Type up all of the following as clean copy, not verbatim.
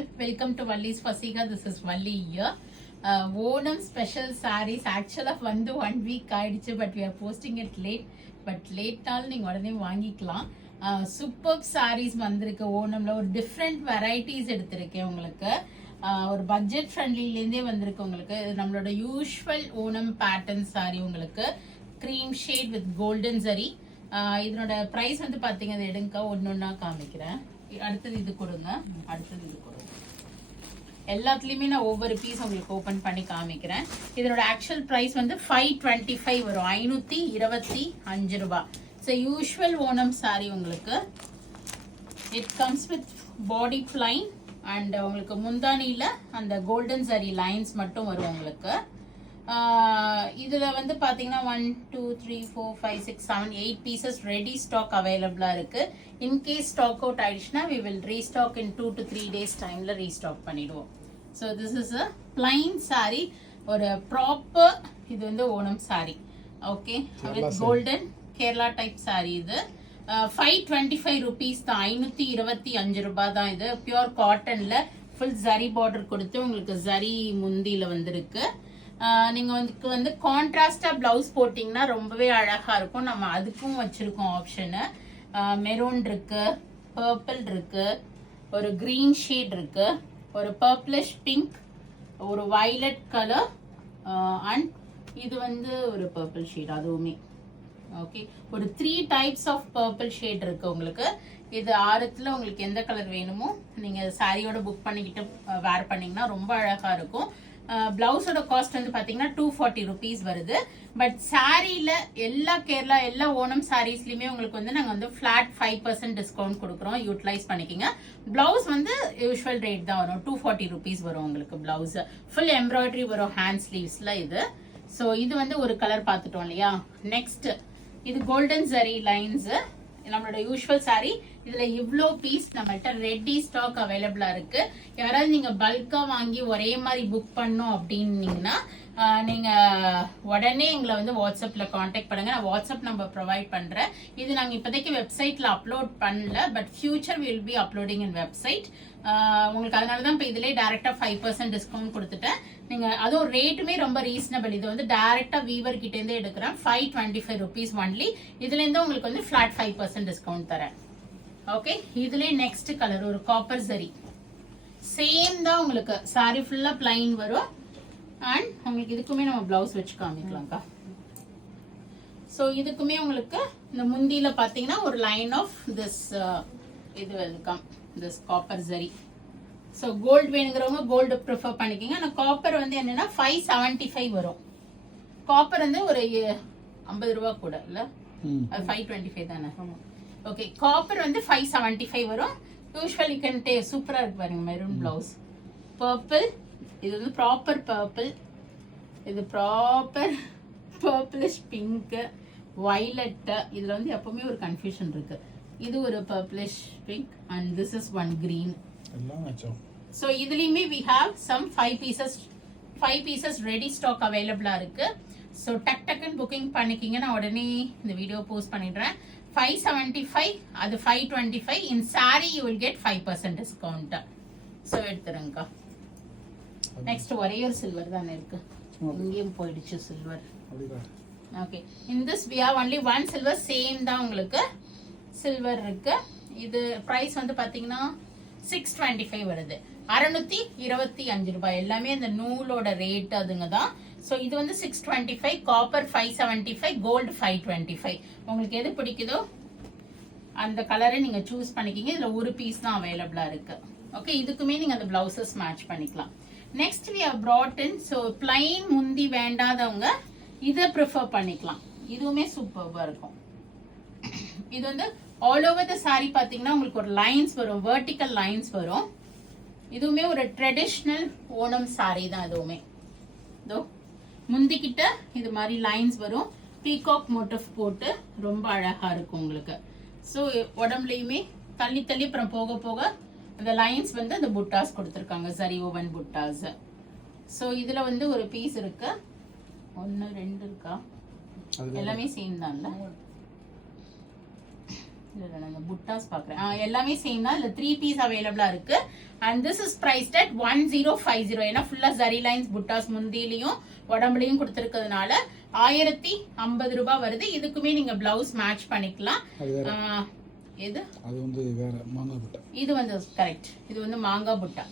all, welcome to Valli's Fasika. This is Valli here. Onam special sarees actually வந்து 1 week ஆயிடுச்சு, but we are posting it late. But late நாள் நீங்க உடனே வாங்கிக்கலாம். Super sarees வந்திருக்கு. ஓணம்ல ஒரு டிஃப்ரெண்ட் வெரைட்டிஸ் எடுத்திருக்கேன் உங்களுக்கு. ஒரு பட்ஜெட் ஃப்ரெண்ட்லிலேருந்தே வந்திருக்கு உங்களுக்கு. நம்மளோட யூஷுவல் ஓணம் பேட்டர்ன் சாரி உங்களுக்கு cream shade with golden zari. இதனோட ப்ரைஸ் வந்து பார்த்தீங்க, அதை எடுங்க ஒன்னொன்னா காமிக்கிறேன். அடுத்தது இது கொடுங்க, அடுத்தது இது கொடுங்க. எல்லாத்துலயுமே நான் ஒவ்வொரு பீஸ் உங்களுக்கு ஓபன் பண்ணி காமிக்கிறேன். இதனோட ஆக்சுவல் பிரைஸ் வந்து 525 வரும், 525 ரூபாய். ஸோ யூஷுவல் ஓணம் சாரி உங்களுக்கு. It comes with body plain and உங்களுக்கு முந்தானியில அந்த கோல்டன் சாரி லைன்ஸ் மட்டும் வரும் உங்களுக்கு. இதுல வந்து பாத்தீங்கன்னா 1 2 3 4 5 6 7 8 பீசஸ் ரெடி ஸ்டாக் அவைலபிளா இருக்கு. இன்கேஸ் ஸ்டாக் அவுட் ஆயிடுச்சுன்னா we will restock in 2 to 3 days டைம்ல ரீஸ்டாக் பண்ணிடுவோம். So this is a plain sorry, ஒரு ப்ராப்பர் இது வந்து Onam sorry. Okay, with golden Kerala type sorry. இது 525 ருபீஸ் தான், 525 ரூபாய் தான். இது பியூர் காட்டன்ல ஃபுல் ஜரி பார்டர் கொடுத்து உங்களுக்கு ஜரி முந்தியில வந்திருக்கு. நீங்க வந்து கான்ட்ராஸ்டா பிளவுஸ் போட்டீங்கன்னா ரொம்பவே அழகா இருக்கும். நம்ம அதுக்கும் வச்சிருக்கோம் ஆப்ஷனு. மெரூன் இருக்கு, பர்பிள் இருக்கு, ஒரு கிரீன் ஷேட் இருக்கு, ஒரு பர்பிளிஷ் பிங்க், ஒரு வயலட் கலர் அண்ட் இது வந்து ஒரு பர்பிள் ஷேட் அதுவுமே. ஓகே, ஒரு 3 டைப்ஸ் ஆஃப் பர்பிள் ஷேட் இருக்கு உங்களுக்கு. இது ஆரத்துல உங்களுக்கு எந்த கலர் வேணுமோ நீங்க சாரியோட புக் பண்ணிக்கிட்டு வேர் பண்ணீங்கன்னா ரொம்ப அழகா இருக்கும். பிளவுஸோட காஸ்ட் வந்து பாத்தீங்கன்னா 240 ருபீஸ் வருது. பட் சாரியில எல்லா கேரளா எல்லா ஓணம் சாரீஸ்லயுமே உங்களுக்கு வந்து நாங்க வந்து பிளாட் 5% டிஸ்கவுண்ட் கொடுக்குறோம், யூட்டிலைஸ் பண்ணிக்கோங்க. பிளவுஸ் வந்து யூஷுவல் ரேட் தான் வரும், 240 ருபீஸ் வரும் உங்களுக்கு பிளவுஸ். ஃபுல் எம்ப்ராய்டரி வரும் ஹேண்ட் ஸ்லீவ்ஸ்ல இது. ஸோ இது வந்து ஒரு கலர் பார்த்துட்டோம் இல்லையா. நெக்ஸ்ட் இது கோல்டன் ஜரி லைன்ஸ், நம்மளோட யூஷுவல் சாரி. இதுல இவ்ளோ பீஸ் நம்மள்ட்ட ரெடி ஸ்டாக் அவைலபிளா இருக்கு. யாராவது நீங்க பல்கா வாங்கி ஒரே மாதிரி புக் பண்ணோம் அப்படின்னீங்கன்னா நீங்க உடனே எங்களை வந்து வாட்ஸ்அப்ல காண்டாக்ட் பண்ணுங்க. நான் வாட்ஸ்அப் நம்பர் ப்ரொவைட் பண்றேன். இது நாங்க இப்போதைக்கு வெப்சைட்ல அப்லோட் பண்ணல, but future will be uploading in website. உங்களுக்கு அதனாலதான் இப்போ இதுல டைரக்டா 5% டிஸ்கவுண்ட் கொடுத்துட்டேன். நீங்க அதுவும் ரேட்டுமே ரொம்ப ரீசனபிள். இது வந்து டைரக்டா வீவர் கிட்ட இருந்து எடுக்கிறேன், 525 ருபீஸ் ஒன்லி. இதுல இருந்து உங்களுக்கு வந்து பிளாட் 5% டிஸ்கவுண்ட் தரேன். ஓகே, இதுலயே நெக்ஸ்ட் கலர் ஒரு காப்பர் ஜரி. சேம் தான் உங்களுக்கு சாரி ஃபுல்லா பிளைன் வரும். அண்ட் உங்களுக்கு இதுக்குமே நம்ம பிளவுஸ் வச்சு காமிக்கலாம்க்கா. ஸோ இதுக்குமே உங்களுக்கு இந்த முந்தியில பாத்தீங்கன்னா ஒரு லைன் ஆஃப் திஸ் இது welcome this copper zari. So gold வேணுங்கிறவங்க கோல்டு ப்ரிஃபர் பண்ணிக்கோங்க. ஆனால் காப்பர் வந்து என்னன்னா 575 வரும். காப்பர் வந்து ஒரு 50 ரூபா கூட இல்ல, அது 525 தானே. ஓகே, காப்பர் வந்து 575 வரும். யூஸ்வலி கேன் டே சூப்பரா இருக்கு பாருங்க. மெரூன் பிளவுஸ், பர்பிள், இது வந்து ப்ராப்பர் பர்பிள், இது ப்ராப்பர் பர்பிளிஷ் பிங்க், வயலட். இதுல வந்து எப்பவுமே ஒரு கன்ஃபியூஷன் இருக்கு. இது ஒரு purplish pink and this is one green. So இதுலயுமே we have some 5 pieces ready stock அவைலபிளா இருக்கு. ஸோ டக் டக்குன்னு புக்கிங் பண்ணிக்கிங்க, நான் உடனே இந்த வீடியோ போஸ்ட் பண்ணிடுறேன். 575 அது 525. In sari you will get 5% discount. So எடுத்துருங்கக்கா. நெக்ஸ்ட் ஒரே ஒரு சில்வர் தானே இருக்கு, இங்கேயும் போயிடுச்சு silver. Okay, in this we have only one silver. Same தான் உங்களுக்கு சில்வர் இருக்கு. இது பிரைஸ் வந்து பாத்தீங்கன்னா 625 வருது, 625 ரூபாய். எல்லாமே இந்த நூலோட ரேட் அதுங்க தான். ஸோ இது வந்து 625, காப்பர் 575, கோல்டு 525. உங்களுக்கு எது பிடிக்குதோ அந்த கலரை நீங்க சூஸ் பண்ணிக்கிங்க. இதுல ஒரு பீஸ் தான் அவைலபிளா இருக்கு. ஓகே, இதுக்குமே நீங்க அந்த பிளவுசஸ் மேட்ச் பண்ணிக்கலாம். Next we have brought in, so plain முந்தி வேண்டாதவங்க இதை ப்ரிஃபர் பண்ணிக்கலாம். இதுவுமே சூப்பர்வா இருக்கும். இது வந்து ஆல் ஓவர் த சாரி பாத்தீங்கன்னா உங்களுக்கு ஒரு லைன்ஸ் வரும், வெர்டிக்கல் லைன்ஸ் வரும். இதுவுமே ஒரு ட்ரெடிஷ்னல் ஓணம் சாரி தான். இதுவுமே இதோ முந்திக்கிட்ட இது மாதிரி லைன்ஸ் வரும், பீகாக் மோட்டிவ் போட்டு ரொம்ப அழகா இருக்கும் உங்களுக்கு. ஸோ உடம்புலயுமே தள்ளி தள்ளி அப்புறம் போக போக அந்த லைன்ஸ் வந்து அந்த புட்டாஸ் கொடுத்துருக்காங்க, சரி ஓவன் புட்டாஸ். ஸோ இதுல வந்து ஒரு பீஸ் இருக்கு, 1 2 இருக்கா, எல்லாமே சேம் தான். இதுல நாங்க புட்டாஸ் பாக்குறேன் எல்லாமே சேம் தான். இதுல 3 பீஸ் அவைலபிளா இருக்கு. And this is priced at 1050. ஏன்னா ஃபுல்லா ஜரி லைன்ஸ் புட்டாஸ் முந்திலையும் உடம்புலையும் கொடுத்துருக்கிறதுனால 1050 ரூபாய் வருது. இதுக்குமே நீங்க பிளவுஸ் மேட்ச் பண்ணிக்கலாம். எது அது வந்து வேற மாங்காய் புட்டா. இது வந்து கரெக்ட். இது வந்து மாங்காய் புட்டா.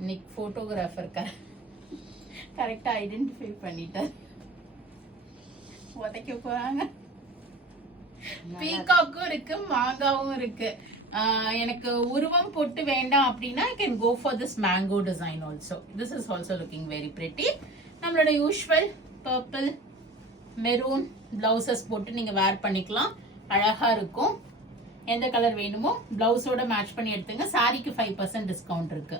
இன்னைக்கு போட்டோகிராஃபர் கரெக்டா ஐடென்டிஃபை பண்ணிட்டார். உதைக்க போறாங்க. பீகாக்கும் இருக்கு மாங்காவும் இருக்கு. எனக்கு உருவம் போட்டு வேண்டாம் அப்படின்னா I can go for this mango design also. This is also looking very pretty. நம்மளோட யூஷுவல் பர்பிள் மெரூன் பிளவுசஸ் போட்டு நீங்க வேர் பண்ணிக்கலாம். அழகா இருக்கும். எந்த கலர் வேணுமோ பிளவுஸோட மேட்ச் பண்ணி எடுத்துங்க. சாரிக்கு 5% டிஸ்கவுண்ட் இருக்கு.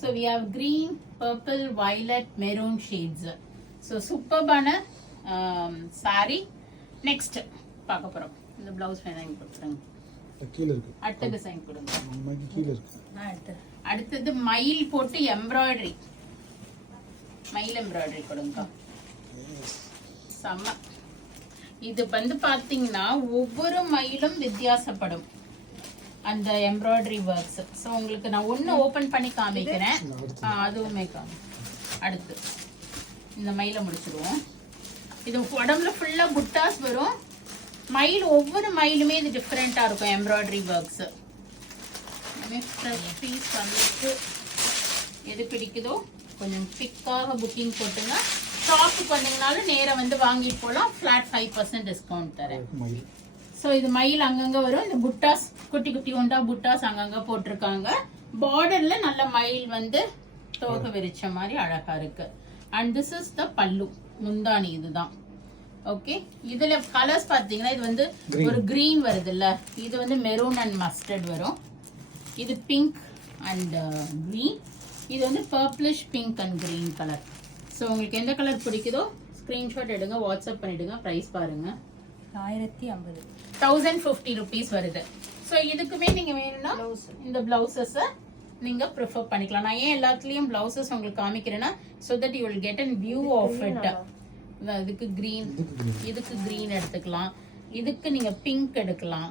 So we have green, purple, violet, maroon shades. So superbana saree. Next பார்க்க போறோம். இந்த பிளவுஸ் வேணா இங்க கொடுத்துருங்க. கீழ இருக்கு. அடுத்த டிசைன் கொடுங்க. மகி கீழ இருக்கு. அடுத்தது மயில் போட்டு எம்ப்ராய்டரி. மயில் எம்ப்ராய்டரி கொடுங்க. செம்ம. இது வந்து பாத்தீங்கன்னா ஒவ்வொரு மயிலும் வித்தியாசப்படும் அந்த எம்ப்ராய்டரி ஒர்க்ஸ். ஸோ உங்களுக்கு நான் ஒன்று ஓப்பன் பண்ணி காமிக்கிறேன். அதுவுமே அடுத்து இந்த மயிலை முடிச்சிடுவோம். இது உடம்புல ஃபுல்லாக புட்டாஸ் வரும். மயில் ஒவ்வொரு மயிலுமே இது டிஃப்ரெண்ட்டாக இருக்கும் எம்ப்ராய்டரி ஒர்க்ஸ். ஃப்ரெஷ் பீஸ் வந்துட்டு எது பிடிக்குதோ கொஞ்சம் பிக்காக புக்கிங் போட்டுங்க. ஷாப்புக்கு வந்தீங்கனாலும் நேராக வந்து வாங்கிட்டு போகலாம். ஃப்ளாட் 5% டிஸ்கவுண்ட் தரேன். ஸோ இது மயில் அங்கங்கே வரும். இந்த புட்டாஸ் குட்டி குட்டி ஒண்டா புட்டாஸ் அங்கங்கே போட்டிருக்காங்க. பார்டர்ல நல்ல மயில் வந்து தோகை விரிச்ச மாதிரி அழகா இருக்கு. அண்ட் திஸ் இஸ் த பல்லு முந்தானி. இதுதான் ஓகே. இதுல கலர்ஸ் பாத்தீங்கன்னா இது வந்து ஒரு கிரீன் வருது இல்ல, இது வந்து மெரூன் அண்ட் மஸ்டர்ட் வரும். இது பிங்க் அண்ட் கிரீன். இது வந்து purplish pink and green colour. So உங்களுக்கு எந்த கலர் பிடிக்குதோ ஸ்கிரீன்ஷாட் எடுங்க, வாட்ஸ்அப் பண்ணிடுங்க. ப்ரைஸ் பாருங்க 1050. 1050 rupees வருது. ஸோ இதுக்குமே நீங்க வேணும்னா இந்த பிளவுசஸ் நீங்க ப்ரிஃபர் பண்ணிக்கலாம். நான் ஏன் எல்லாத்துலயும் பிளவுசஸ் உங்களுக்கு காமிக்கிறேன்னா so that you will get a view of it. இதுக்கு கிரீன், இதுக்கு கிரீன் எடுத்துக்கலாம். இதுக்கு நீங்க பிங்க் எடுக்கலாம்.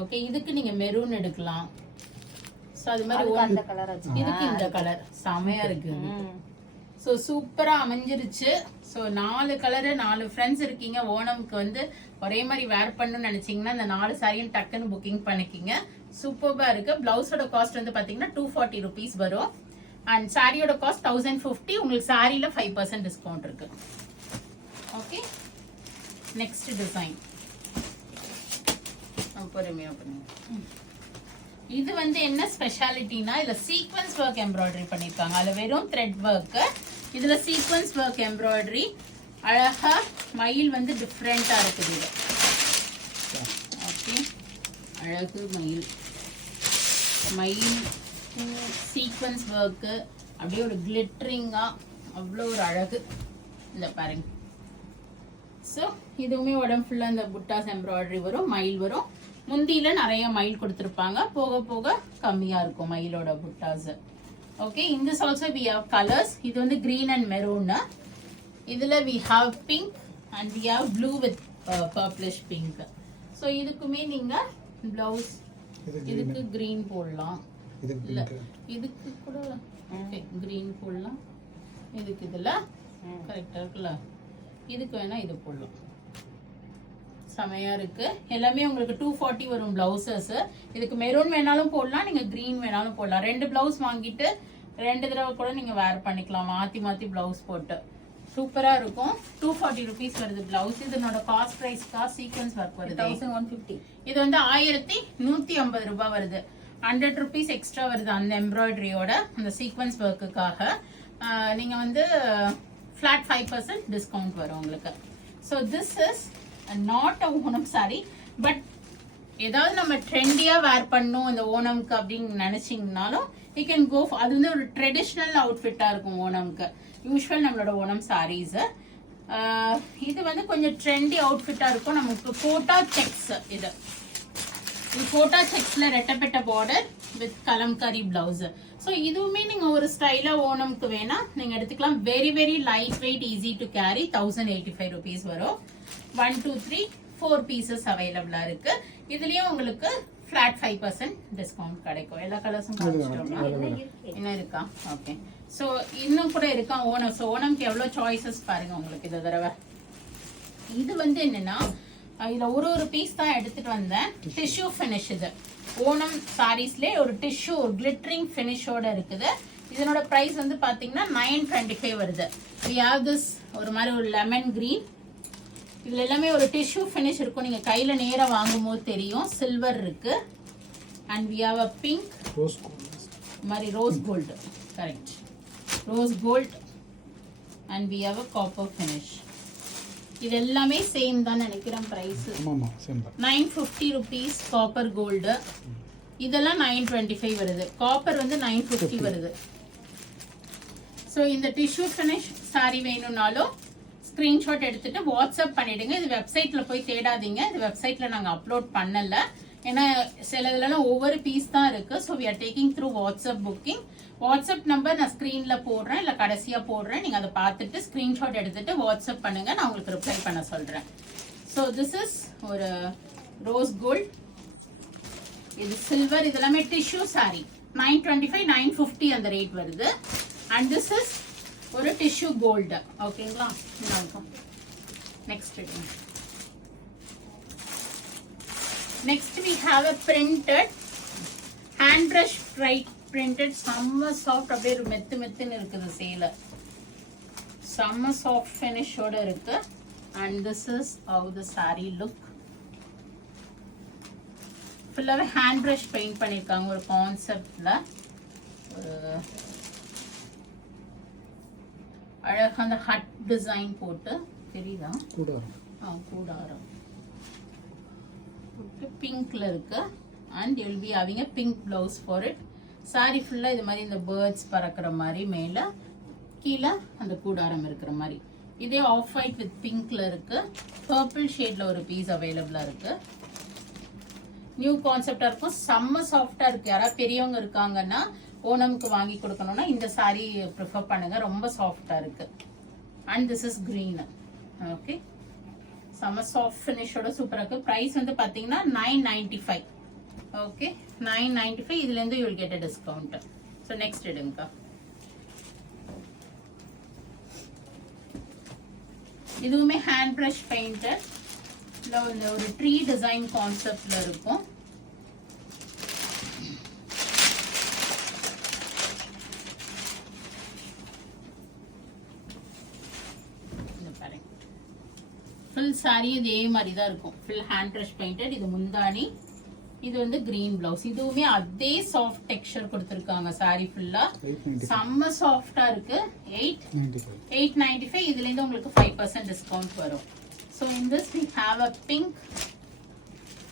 ஓகே, இதுக்கு நீங்க மெரூன் எடுக்கலாம். ஸோ அது மாதிரி இதுக்கு இந்த கலர் செமையா இருக்கு. ஸோ சூப்பரா அமைஞ்சிருச்சு. ஸோ 4 கலரு 4 ஃப்ரெண்ட்ஸ் இருக்கீங்க. ஓணம்க்கு வந்து ஒரே மாதிரி வேர் பண்ணணும்னு நினைச்சீங்கன்னா இந்த 4 சாரியும் டக்குன்னு புக்கிங் பண்ணிக்கிங்க. சூப்பர்பா இருக்கு. பிளவுஸோட காஸ்ட் வந்து பாத்தீங்கன்னா 240 rupees வரும். அண்ட் சாரியோட காஸ்ட் 1050. உங்களுக்கு சாரியில 5% டிஸ்கவுண்ட் இருக்கு. ஓகே, நெக்ஸ்ட் டிசைன் பொறுமையா பண்ணுங்க. இது வந்து என்ன ஸ்பெஷாலிட்டினா இதுல சீக்வன்ஸ் ஒர்க் எம்ப்ராய்டரி பண்ணிருக்காங்க. அதுல வெறும் த்ரெட் ஒர்க், இதுல சீக்வன்ஸ் ஒர்க் எம்ப்ராய்டரி. அழகா மயில் வந்து டிஃப்ரெண்டா இருக்குது. இது ஓகே, அழகு மயில் மயில் சீக்வன்ஸ் ஒர்க்கு அப்படியே ஒரு கிளிட்டரிங்கா அவ்வளோ ஒரு அழகு. இந்த பாருங்க. ஸோ இதுவுமே உடம்பு ஃபுல்லா இந்த புட்டாஸ் எம்ப்ராய்டரி வரும், மயில் வரும். முந்தியில நிறைய மயில் கொடுத்துருப்பாங்க, போக போக கம்மியா இருக்கும் மயிலோட புட்டாஸ். Okay, in this also we have colours. இது வந்து கிரீன் அண்ட் மெரூன். இதுல we have pink and we have blue with purplish pink. So இதுக்குமே நீங்க பிளவுஸ் இதுக்கு கிரீன் போடலாம், இல்ல இதுக்கு கூட ஓகே கிரீன் போடலாம். இதுக்கு இதுல கரெக்டா இருக்குல்ல, இதுக்கு வேணா இது போடலாம். செமையா இருக்கு. எல்லாமே உங்களுக்கு 240 வரும் பிளவுசஸ். இதுக்கு மெரூன் வேணாலும் போடலாம், நீங்க கிரீன் வேணாலும் போடலாம். 2 பிளவுஸ் வாங்கிட்டு 2 தடவை கூட நீங்க வேர் பண்ணிக்கலாம், மாத்தி மாத்தி பிளவுஸ் போட்டு. சூப்பரா இருக்கும். 240 rupees வருது பிளவுஸ். இதனோட காஸ்ட் பிரைஸ்க்கா சீக்வன்ஸ் ஒர்க் வருது 1150. இது வந்து 1150 ரூபாய் வருது. 100 rupees எக்ஸ்ட்ரா வருது அந்த எம்ப்ராய்டரியோட அந்த சீக்வன்ஸ் ஒர்க்குக்காக. நீங்க வந்து ஃபிளாட் 5% டிஸ்கவுண்ட் வரும் உங்களுக்கு. So this is not a Onam sorry, but ஏதாவது நம்ம ட்ரெண்டியா வேர் பண்ணணும் இந்த ஓணம்க்கு அப்படின்னு நினைச்சீங்கனாலும் யூ கேன் கோ. அது வந்து ஒரு ட்ரெடிஷ்னல் அவுட்ஃபிட்டா இருக்கும் ஓணம்க்கு. யூஸ்வல் நம்மளோட ஓணம் சாரீஸ். இது வந்து கொஞ்சம் ட்ரெண்டி அவுட்ஃபிட்டா இருக்கும். நமக்கு கோட்டா செக்ஸ். இது கோட்டா செக்ஸ்ல ரெட்டப்பட்ட border with Kalamkari blouse. So இதுவுமே நீங்க ஒரு ஸ்டைலா ஓணம்க்கு வேணா நீங்க எடுத்துக்கலாம். Very very light weight, easy to carry. 1085 rupees வரும். 1 2 3 4 பீசஸ் அவைலபிளா இருக்கு. இதுலயும் உங்களுக்கு ஃபிளாட் 5% டிஸ்கவுண்ட் கிடைக்கும். எல்லா கலர்ஸும் என்ன இருக்கா? ஓகே. சோ இன்னும் கூட இருக்கா ஓணம். சோ ஓணம்க்கு எவ்வளவு சாய்ஸஸ் பாருங்க உங்களுக்கு இந்த தடவை. இது வந்து என்னன்னா இதுல ஒரு பீஸ் தான் எடுத்துட்டு வந்தேன். டிஷ்யூ ஃபினிஷ் இது. ஓணம் சாரீஸ்ல ஒரு டிஷ்யூ ஒரு கிளிட்டரிங் ஃபினிஷோட இருக்குது. இதனோட பிரைஸ் வந்து பாத்தீங்கன்னா 925 வருது. we have this ஒரு மாதிரி ஒரு லெமன் கிரீன். இதுல எல்லாமே ஒரு டிஷ்யூ ஃபினிஷ் இருக்கும். நீங்க கையில நேரா வாங்கும்போது தெரியும். சில்வர் இருக்கு. and we have a pink rose gold மாதிரி rose gold. Correct. Rose gold and we have a copper finish. இது எல்லாமே சேம் தான் நினைக்கிறேன் பிரைஸ். ஆமாமா சேம் தான். 950 rupees காப்பர் கோல்டு. இதெல்லாம் 925 வருது. காப்பர் வந்து 950 வருது. சோ இந்த டிஷ்யூ ஃபினிஷ் saree வேணும்னாலும் ஸ்கிரீன்ஷாட் எடுத்துட்டு வாட்ஸ்அப் பண்ணிடுங்க. இது வெப்சைட்ல போய் தேடாதீங்க. இது வெப்சைட்ல நாங்க அப்லோட் பண்ணல. ஏன்னா சில இதுலலாம் ஒவ்வொரு பீஸ் தான் இருக்கு. So we are taking through WhatsApp booking. WhatsApp number நான் ஸ்க்ரீன்ல போடுறேன், இல்லை கடைசியா போடுறேன். நீங்க அதை பார்த்துட்டு ஸ்கிரீன்ஷாட் எடுத்துட்டு வாட்ஸ்அப் பண்ணுங்க. நான் உங்களுக்கு ரிப்ளை பண்ண சொல்றேன். ஸோ திஸ் இஸ் ஒரு ரோஸ் கோல்ட். இது சில்வர். இது எல்லாமே டிஷ்யூ சாரி. 925 950 அந்த ரேட் வருது. அண்ட் திஸ் இஸ் ஒரு டிஷ்யூ கோல்டு. ஓகேங்களா? Next next we have a printed hand brush printed செம்ம சாஃப்ட். அப்படியே மெத்து மெத்துன்னு இருக்குது. சேல செம்ம சாஃப்ட் ஃபினிஷோட இருக்கு. and this is how the saree look. ஃபுல்லாவே ஹேண்ட் பிரஷ் பெயிண்ட் பண்ணிருக்காங்க ஒரு கான்செப்ட்ல. அழகா அந்த ஹட் டிசைன் போட்டு தெரியுதா? கூடாரம் பிங்க்ல இருக்கு. and you will be having a pink blouse for it. saree ஃபுல்லா இது மாதிரி இந்த பேர்ட்ஸ் பறக்கிற மாதிரி மேல கீழே அந்த கூடாரம் இருக்கிற மாதிரி. இதே ஆஃப் ஒயிட் வித் பிங்க்ல இருக்கு. பர்பிள் ஷேட்ல ஒரு பீஸ் அவைலபிளா இருக்கு. நியூ கான்செப்டா இருக்கும். செம்ம சாஃப்டா இருக்கு. யாராவது பெரியவங்க இருக்காங்கன்னா ஓணம்க்கு வாங்கி கொடுக்கணும்னா இந்த saree ப்ரிஃபர் பண்ணுங்க. ரொம்ப சாஃப்டா இருக்கு. and this is green. Okay. செம்ம சாஃப்ட் ஃபினிஷோட சூப்பரா இருக்கு. பிரைஸ் வந்து பாத்தீங்கன்னா 995. ஓகே 995. இதுல இருந்து you will get a discount. So next எடுங்கக்கா. இதுவுமே ஹேண்ட் பிரஷ் பெயிண்டட். இதுல ஒரு ட்ரீ டிசைன் கான்செப்ட்ல இருக்கும். ஃபுல் சாரி இதே மாதிரி தான் இருக்கும். Full hand brush painted. இது முந்தானி. இது வந்து கிரீன் பிளவுஸ். இதுவுமே அதே சாஃப்ட் டெக்ஸ்சர் கொடுத்திருக்காங்க. சாரி ஃபுல்லா செம்ம சாஃப்டா இருக்கு. 895. இதுல இருந்து உங்களுக்கு 5% டிஸ்கவுண்ட் வரும். So in this we have a pink.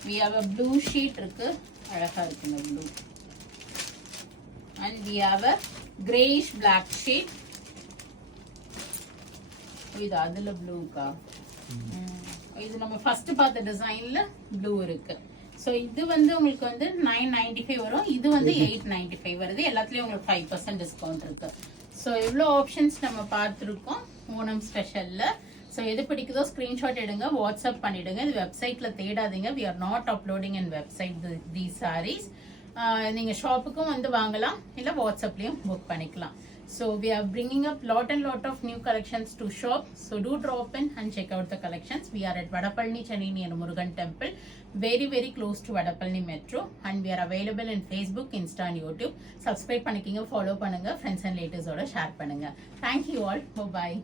We have a blue sheet இருக்கு. அழகா இருக்கு இந்த blue. And we have a grayish black sheet. இது அதுல ப்ளூக்கா? இது நம்ம ஃபர்ஸ்ட் பார்த்த டிசைன்ல ப்ளூ இருக்கு. சோ இது வந்து உங்களுக்கு வந்து 995 வரும். இது வந்து 895 வருது. எல்லாத்துலயும் உங்களுக்கு 5% டிஸ்கவுண்ட் இருக்கு. சோ இவ்ளோ ஆப்ஷன்ஸ் நம்ம பார்த்திருக்கோம் ஓணம் ஸ்பெஷல்ல. சோ எது பிடிக்குதோ ஸ்கிரீன்ஷாட் எடுங்க, வாட்ஸ்அப் பண்ணிடுங்க. இது வெப்சைட்ல தேடாதீங்க. we are not uploading in website these sarees. நீங்க ஷாப்புக்கும் வந்து வாங்கலாம், இல்ல வாட்ஸ்அப்லயும் புக் பண்ணிக்கலாம். So we are bringing up lot of new collections to shop. So do drop in and check out the collections. We are at Vadapalni, Chennai near Murugan Temple, very close to Vadapalni Metro, and we are available in Facebook, Insta and YouTube. Subscribe பண்ணிக்கங்க, follow பண்ணுங்க, friends and relatives ஓட share பண்ணுங்க. Thank you all. Bye bye.